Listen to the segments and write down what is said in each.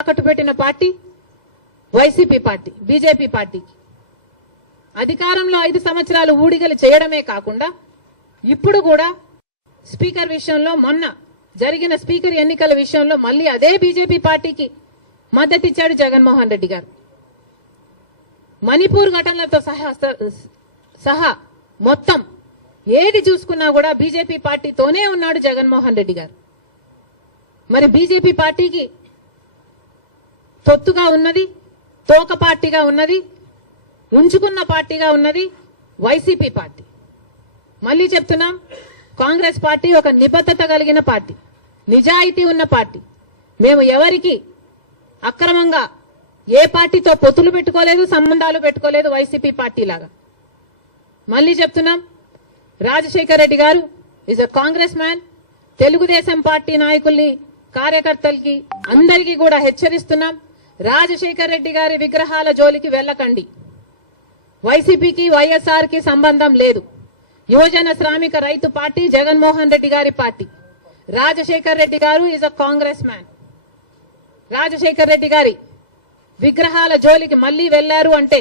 తాకట్టు పెట్టిన party YCP party, BJP పార్టీకి. అధికారంలో 5 సంవత్సరాలు ఊడిగలు చేయడమే కాకుండా ఇప్పుడు కూడా స్పీకర్ విషయంలో, మొన్న జరిగిన స్పీకర్ ఎన్నికల విషయంలో మళ్ళీ అదే బీజేపీ పార్టీకి మద్దతిచ్చాడు జగన్మోహన్ రెడ్డి గారు. మణిపూర్ ఘటనలతో సహా మొత్తం ఏది చూసుకున్నా కూడా బీజేపీ పార్టీతోనే ఉన్నాడు జగన్మోహన్ రెడ్డి గారు. మరి బీజేపీ పార్టీకి తొత్తుగా ఉన్నది, తోక పార్టీగా ఉన్నది, ఉంచుకున్న పార్టీగా ఉన్నది వైసీపీ పార్టీ. మళ్ళీ చెప్తున్నాం, కాంగ్రెస్ పార్టీ ఒక నిబద్ధత కలిగిన పార్టీ, నిజాయితీ ఉన్న పార్టీ. మేము ఎవరికి అక్రమంగా ఏ పార్టీతో పొత్తులు పెట్టుకోలేదు, సంబంధాలు పెట్టుకోలేదు వైసీపీ పార్టీ లాగా. మళ్ళీ చెప్తున్నాం, రాజశేఖర్ రెడ్డి గారు is a Congress man. Telugu Desam party నాయకుల్ని, కార్యకర్తలకి అందరికీ కూడా హెచ్చరిస్తున్నాం, రాజశేఖర్ రెడ్డి గారి విగ్రహాల జోలికి వెళ్ళకండి. వైసీపీకి వైఎస్ఆర్ కి సంబంధం లేదు. యువజన శ్రామిక రైతు పార్టీ జగన్మోహన్ రెడ్డి గారి పార్టీ. రాజశేఖర్ రెడ్డి గారు is a Congress man. Rajasekhar Reddy గారి విగ్రహాల జోలికి మళ్లీ వెళ్లారు అంటే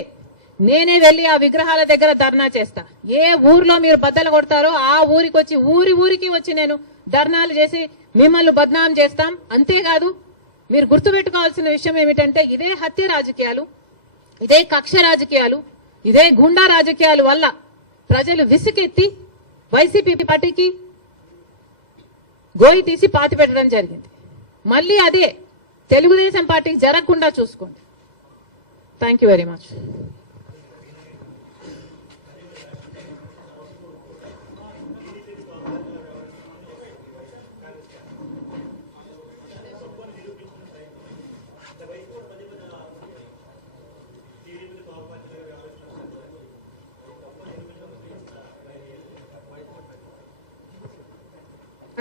నేనే వెళ్లి ఆ విగ్రహాల దగ్గర ధర్నా చేస్తా. ఏ ఊర్లో మీరు బద్దలు కొడతారో ఆ ఊరికి వచ్చి, ఊరికి వచ్చి నేను ధర్నాలు చేసి మిమ్మల్ని బద్నాం చేస్తాం. అంతేకాదు, మీరు గుర్తుపెట్టుకోవాల్సిన విషయం ఏమిటంటే, ఇదే హత్య రాజకీయాలు, ఇదే కక్ష రాజకీయాలు, ఇదే గుండా రాజకీయాల వల్ల ప్రజలు విసుకెత్తి వైసీపీ పార్టీకి గోయి తీసి పాతి పెట్టడం జరిగింది. మళ్ళీ అదే తెలుగుదేశం పార్టీకి జరగకుండా చూసుకోండి. Thank you very much.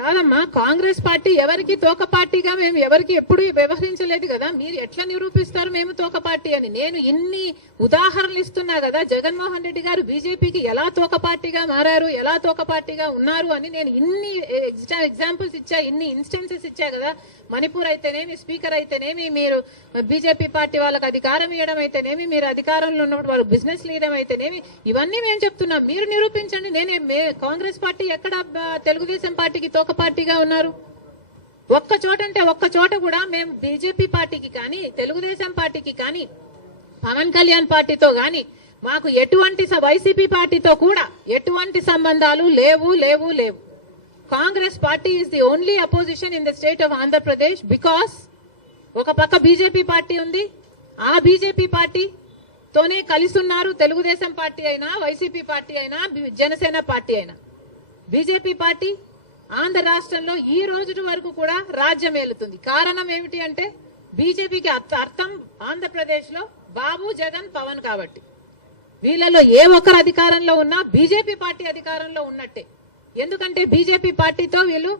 కాదమ్మా, కాంగ్రెస్ పార్టీ ఎవరికి తోక పార్టీగా మేము ఎవరికి ఎప్పుడు వ్యవహరించలేదు కదా. మీరు ఎట్లా నిరూపిస్తారు మేము తోక పార్టీ అని? నేను ఇన్ని ఉదాహరణలు ఇస్తున్నా కదా, జగన్మోహన్ రెడ్డి గారు బీజేపీకి ఎలా తోక పార్టీగా మారారు, ఎలా తోక పార్టీగా ఉన్నారు అని నేను ఇన్ని ఎగ్జాంపుల్స్ ఇచ్చా, ఇన్ని ఇన్స్టెన్సెస్ ఇచ్చా కదా. మణిపూర్ అయితేనేమి, స్పీకర్ అయితేనేమి, మీరు బీజేపీ పార్టీ వాళ్ళకి అధికారం ఇవ్వడం అయితేనేమి, మీరు అధికారంలో ఉన్నప్పుడు వాళ్ళు బిజినెస్ లీడర్ అయితేనేమి, ఇవన్నీ మేము చెప్తున్నాం. మీరు నిరూపించండి. కాంగ్రెస్ పార్టీ ఎక్కడ తెలుగుదేశం పార్టీకి తోక పార్టీగా ఉన్నారు? ఒక్క చోట అంటే ఒక్క చోట కూడా మేము బీజేపీ పార్టీకి కానీ, తెలుగుదేశం పార్టీకి కానీ, పవన్ కళ్యాణ్ పార్టీతో కానీ మాకు ఎటువంటి, వైసీపీ పార్టీతో కూడా ఎటువంటి సంబంధాలు లేవు. Congress party is the only opposition in the state of Andhra Pradesh. Because ఒక పక్క బీజేపీ పార్టీ ఉంది, ఆ బీజేపీ పార్టీతోనే కలిసి ఉన్నారు తెలుగుదేశం పార్టీ అయినా, వైసీపీ పార్టీ అయినా, జనసేన పార్టీ అయినా. బీజేపీ పార్టీ ఆంధ్ర రాష్ట్రంలో ఈ రోజు వరకు కూడా రాజ్యం ఏలుతుంది. కారణం ఏమిటి అంటే, బీజేపీకి అర్థం ఆంధ్రప్రదేశ్ లో బాబు, జగన్, పవన్ కాబట్టి. వీళ్ళలో ఏ ఒక్కరు అధికారంలో ఉన్నా బీజేపీ పార్టీ అధికారంలో ఉన్నట్టే. ఎందుకంటే బీజేపీ పార్టీతో వీళ్ళు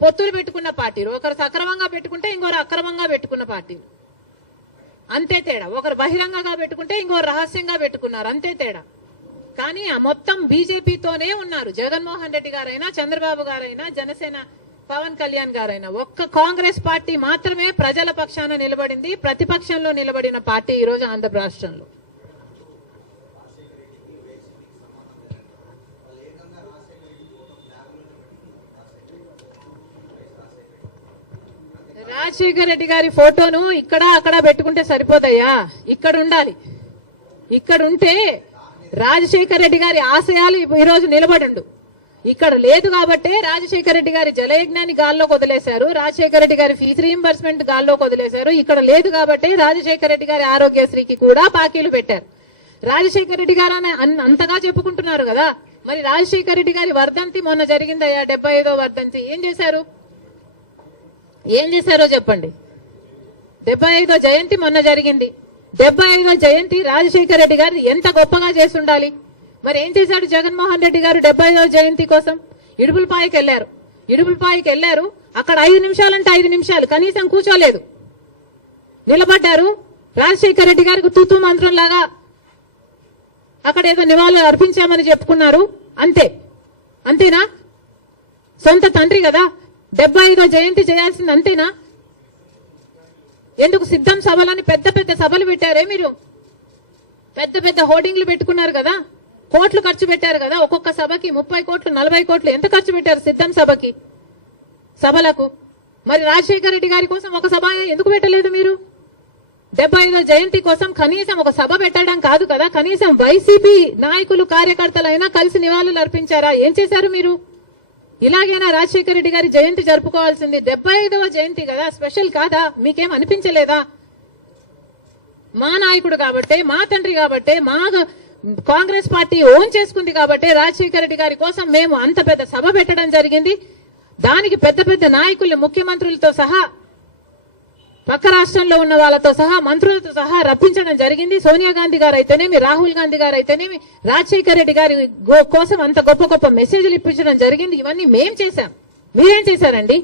పొత్తులు పెట్టుకున్న పార్టీలు. ఒకరు సక్రమంగా పెట్టుకుంటే ఇంకొకరు అక్రమంగా పెట్టుకున్న పార్టీలు, అంతే తేడా. ఒకరు బహిరంగంగా పెట్టుకుంటే ఇంకొకరు రహస్యంగా పెట్టుకున్నారు, అంతే తేడా. కానీ ఆ మొత్తం బీజేపీతోనే ఉన్నారు. జగన్మోహన్ రెడ్డి గారైనా, చంద్రబాబు గారైనా, జనసేన పవన్ కళ్యాణ్ గారైనా. ఒక్క కాంగ్రెస్ పార్టీ మాత్రమే ప్రజల పక్షాన నిలబడింది, ప్రతిపక్షంలో నిలబడిన పార్టీ ఈ రోజు ఆంధ్ర రాష్ట్రంలో. రాజశేఖర్ రెడ్డి గారి ఫోటోను ఇక్కడ అక్కడ పెట్టుకుంటే సరిపోతాయా? ఇక్కడ ఉండాలి. ఇక్కడ ఉంటే రాజశేఖర్ రెడ్డి గారి ఆశయాలు ఈ రోజు నిలబడిండు. ఇక్కడ లేదు కాబట్టే రాజశేఖర్ రెడ్డి గారి జలయజ్ఞాన్ని గాల్లోకి వదిలేశారు, రాజశేఖర్ రెడ్డి గారి ఫీజు రీయింబర్స్మెంట్ గాల్లోకి వదిలేశారు. ఇక్కడ లేదు కాబట్టి రాజశేఖర్ రెడ్డి గారి ఆరోగ్యశ్రీకి కూడా బాకీలు పెట్టారు. రాజశేఖర్ రెడ్డి గారు అంతగా చెప్పుకుంటున్నారు కదా. మరి రాజశేఖర్ రెడ్డి గారి వర్ధంతి మొన్న జరిగిందయ్యా, 75వ వర్ధంతి. ఏం చేశారో చెప్పండి. 75వ జయంతి మొన్న జరిగింది. 75వ జయంతి రాజశేఖర్ రెడ్డి గారు ఎంత గొప్పగా చేసి ఉండాలి. మరి ఏం చేశాడు జగన్మోహన్ రెడ్డి గారు? 75వ జయంతి కోసం ఇడుపులపాయకి వెళ్లారు. అక్కడ 5 నిమిషాలంటే 5 నిమిషాలు కనీసం కూర్చోలేదు, నిలబడ్డారు. రాజశేఖర్ రెడ్డి గారికి తూతూ మంత్రం లాగా అక్కడ ఏదో నివాళులు అర్పించామని చెప్పుకున్నారు, అంతేనా? సొంత తండ్రి కదా, 75వ జయంతి చేయాల్సింది, అంతేనా? ఎందుకు సిద్ధం సభలని పెద్ద పెద్ద సభలు పెట్టారే మీరు? పెద్ద పెద్ద హోర్డింగ్లు పెట్టుకున్నారు కదా, కోట్లు ఖర్చు పెట్టారు కదా, ఒక్కొక్క సభకి 30 కోట్లు 40 కోట్లు ఎంత ఖర్చు పెట్టారు సిద్ధం సభకి, సభలకు? మరి రాజశేఖర రెడ్డి గారి కోసం ఒక సభ ఎందుకు పెట్టలేదు మీరు? 75వ జయంతి కోసం కనీసం ఒక సభ పెట్టడం కాదు కదా, కనీసం వైసీపీ నాయకులు కార్యకర్తలైనా కలిసి నివాళులు అర్పించారా? ఏం చేశారు మీరు? ఇలాగైనా రాజశేఖర రెడ్డి గారి జయంతి జరుపుకోవాల్సింది. 75వ జయంతి కదా, స్పెషల్ కాదా? మీకేం అనిపించలేదా? మా నాయకుడు కాబట్టే, మా తండ్రి కాబట్టే, మా కాంగ్రెస్ పార్టీ ఓన్ చేసుకుంది కాబట్టే రాజశేఖర రెడ్డి గారి కోసం మేము అంత పెద్ద సభ పెట్టడం జరిగింది. దానికి పెద్ద పెద్ద నాయకులు, ముఖ్యమంత్రులతో సహా, పక్క రాష్ట్రంలో ఉన్న వాళ్ళతో సహా, మంత్రులతో సహా రప్పించడం జరిగింది. సోనియా గాంధీ గారు అయితేనేమి, రాహుల్ గాంధీ గారు అయితేనేమి, రాజశేఖర రెడ్డి గారి కోసం అంత గొప్ప గొప్ప మెసేజ్లు ఇప్పించడం జరిగింది. ఇవన్నీ మేం చేశాం. మీరేం చేశారండి?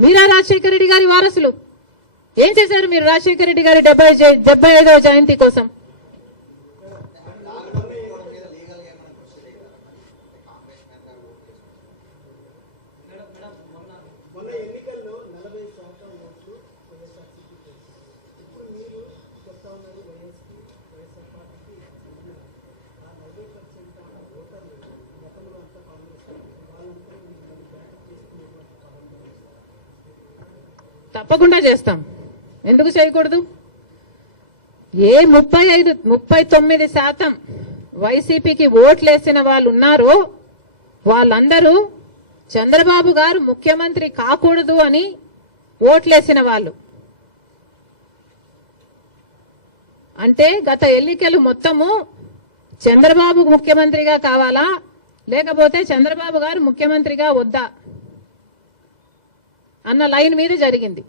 మీరా రాజశేఖర రెడ్డి గారి వారసులు? ఏం చేశారు మీరు రాజశేఖర రెడ్డి గారి 75వ జయంతి కోసం? తప్పకుండా చేస్తాం. ఎందుకు చేయకూడదు? ఏ 39% వైసీపీకి ఓట్లేసిన వాళ్ళు ఉన్నారో వాళ్ళందరూ చంద్రబాబు గారు ముఖ్యమంత్రి కాకూడదు అని ఓట్లేసిన వాళ్ళు. అంటే గత ఎన్నికలు మొత్తము చంద్రబాబు ముఖ్యమంత్రిగా కావాలా, లేకపోతే చంద్రబాబు గారు ముఖ్యమంత్రిగా వద్దా అన్న లైన్ మీద జరిగింది.